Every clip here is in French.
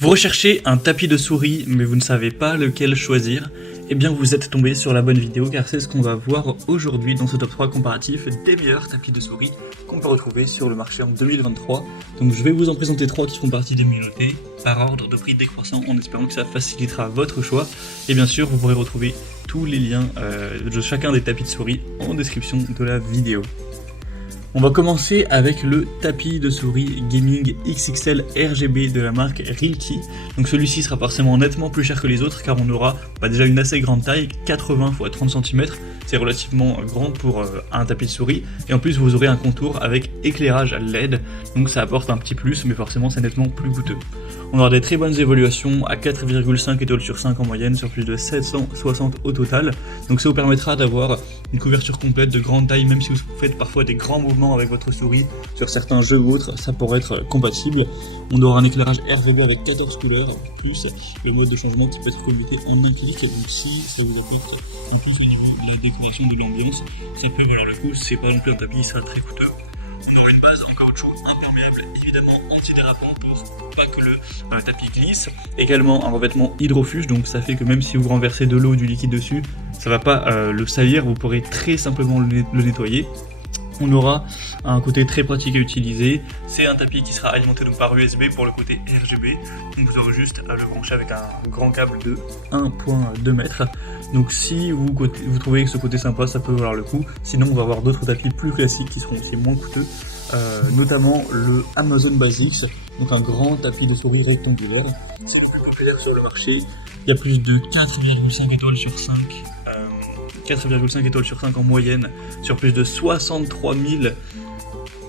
Vous recherchez un tapis de souris mais vous ne savez pas lequel choisir? Eh bien vous êtes tombé sur la bonne vidéo car c'est ce qu'on va voir aujourd'hui dans ce top 3 comparatif des meilleurs tapis de souris qu'on peut retrouver sur le marché en 2023. Donc je vais vous en présenter 3 qui font partie des mieux notés par ordre de prix décroissant en espérant que ça facilitera votre choix. Et bien sûr vous pourrez retrouver tous les liens de chacun des tapis de souris en description de la vidéo. On va commencer avec le tapis de souris gaming XXL RGB de la marque Rilke. Donc celui-ci sera forcément nettement plus cher que les autres car on aura déjà une assez grande taille, 80 x 30 cm, c'est relativement grand pour un tapis de souris, et en plus vous aurez un contour avec éclairage LED, donc ça apporte un petit plus, mais forcément c'est nettement plus coûteux. On aura des très bonnes évaluations à 4,5 étoiles sur 5 en moyenne sur plus de 760 au total, donc ça vous permettra d'avoir une couverture complète de grande taille, même si vous faites parfois des grands mouvements avec votre souris sur certains jeux ou autres, ça pourrait être compatible. On aura un éclairage RGB avec 14 couleurs, plus le mode de changement qui peut être communiqué en un clic, donc si ça vous applique en plus au niveau de la décoration de l'ambiance, ça peut valoir le coup, c'est pas non plus un tapis, ça sera très coûteux. On aura une base en caoutchouc imperméable, évidemment antidérapant pour pas que le tapis glisse. Également un revêtement hydrofuge, donc ça fait que même si vous renversez de l'eau ou du liquide dessus, ça va pas le salir, vous pourrez très simplement le nettoyer. On aura un côté très pratique à utiliser, c'est un tapis qui sera alimenté donc par USB pour le côté RGB, donc vous aurez juste à le brancher avec un grand câble de 1,2 m. Donc si vous trouvez que ce côté sympa, ça peut valoir le coup, sinon on va avoir d'autres tapis plus classiques qui seront aussi moins coûteux, notamment le Amazon Basics, donc un grand tapis de souris rectangulaire, c'est le plus populaire sur le marché, il y a plus de 4,5 étoiles sur 5. 4,5 étoiles sur 5 en moyenne sur plus de 63 000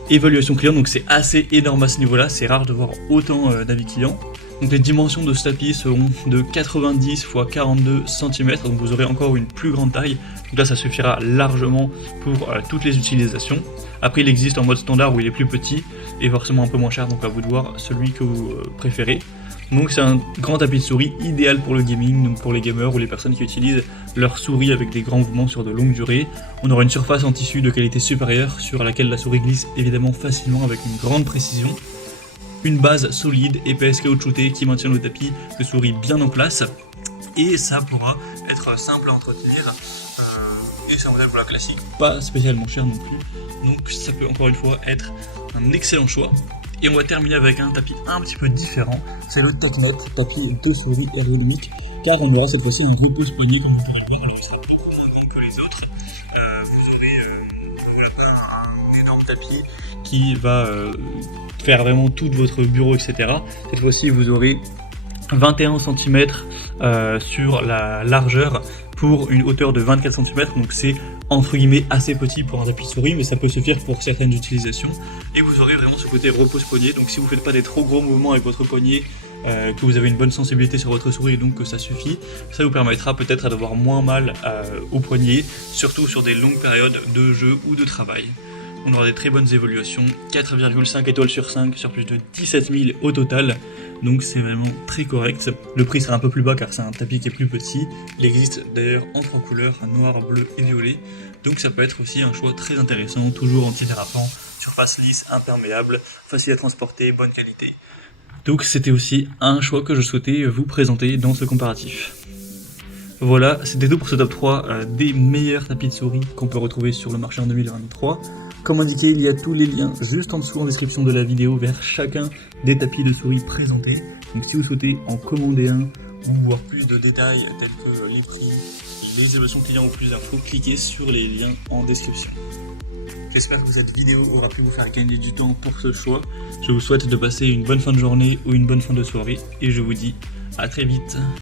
évaluations clients, donc c'est assez énorme à ce niveau là, c'est rare de voir autant d'avis clients. Donc les dimensions de ce tapis seront de 90 x 42 cm, donc vous aurez encore une plus grande taille, donc là ça suffira largement pour toutes les utilisations. Après il existe en mode standard où il est plus petit et forcément un peu moins cher, donc à vous de voir celui que vous préférez. Donc c'est un grand tapis de souris idéal pour le gaming, donc pour les gamers ou les personnes qui utilisent leur souris avec des grands mouvements sur de longues durées. On aura une surface en tissu de qualité supérieure sur laquelle la souris glisse évidemment facilement avec une grande précision. Une base solide, épaisse, caoutchoutée qui maintient le tapis de souris bien en place. Et ça pourra être simple à entretenir. Et c'est un modèle classique, pas spécialement cher non plus. Donc ça peut encore une fois être un excellent choix. Et on va terminer avec un tapis un petit peu différent, c'est le TechNet, tapis de souris ergonomique, car on aura cette fois-ci un gros pose-poignet comme vous pourrez le voir, alors il sera beaucoup moins grand que les autres. Vous aurez un énorme tapis qui va faire vraiment tout votre bureau, etc. Cette fois-ci vous aurez 21 cm sur la largeur pour une hauteur de 24 cm, donc c'est entre guillemets assez petit pour un tapis de souris, mais ça peut suffire pour certaines utilisations. Et vous aurez vraiment ce côté repose-poignet, donc si vous ne faites pas des trop gros mouvements avec votre poignet, que vous avez une bonne sensibilité sur votre souris et donc que ça suffit, ça vous permettra peut-être d'avoir moins mal au poignet, surtout sur des longues périodes de jeu ou de travail. On aura des très bonnes évaluations, 4,5 étoiles sur 5 sur plus de 17 000 au total, donc c'est vraiment très correct. Le prix sera un peu plus bas car c'est un tapis qui est plus petit, il existe d'ailleurs en 3 couleurs, noir, bleu et violet, donc ça peut être aussi un choix très intéressant, toujours antidérapant, surface lisse, imperméable, facile à transporter, bonne qualité. Donc c'était aussi un choix que je souhaitais vous présenter dans ce comparatif. Voilà, c'était tout pour ce top 3 des meilleurs tapis de souris qu'on peut retrouver sur le marché en 2023. Comme indiqué, il y a tous les liens juste en dessous en description de la vidéo vers chacun des tapis de souris présentés. Donc si vous souhaitez en commander un ou voir plus de détails tels que les prix, les évaluations clients ou plus d'infos, cliquez sur les liens en description. J'espère que cette vidéo aura pu vous faire gagner du temps pour ce choix. Je vous souhaite de passer une bonne fin de journée ou une bonne fin de soirée et je vous dis à très vite.